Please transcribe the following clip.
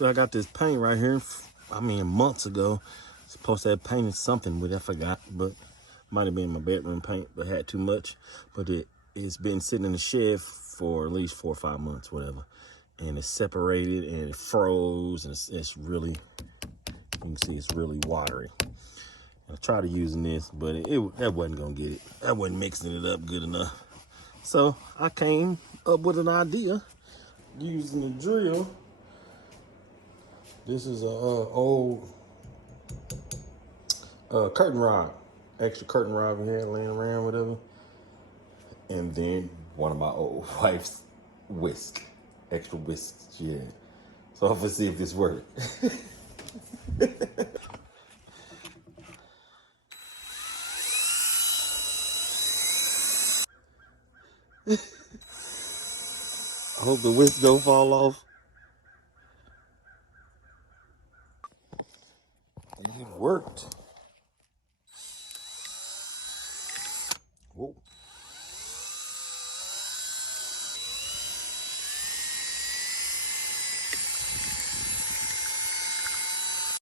So I got this paint right here. I mean, months ago. Supposed to have painted something with it, I forgot, but might have been my bedroom paint, but had too much. But it's been sitting in the shed for at least 4 or 5 months, whatever. And it's separated and it froze, and it's really, you can see it's really watery. I tried using this, but that wasn't gonna get it. I wasn't mixing it up good enough. So I came up with an idea using the drill. This is a old curtain rod, extra curtain rod we had laying around, whatever. And then one of my old wife's whisk, extra whisks she had. So I'm gonna see if this works. I hope the whisk don't fall off. It worked. Whoa.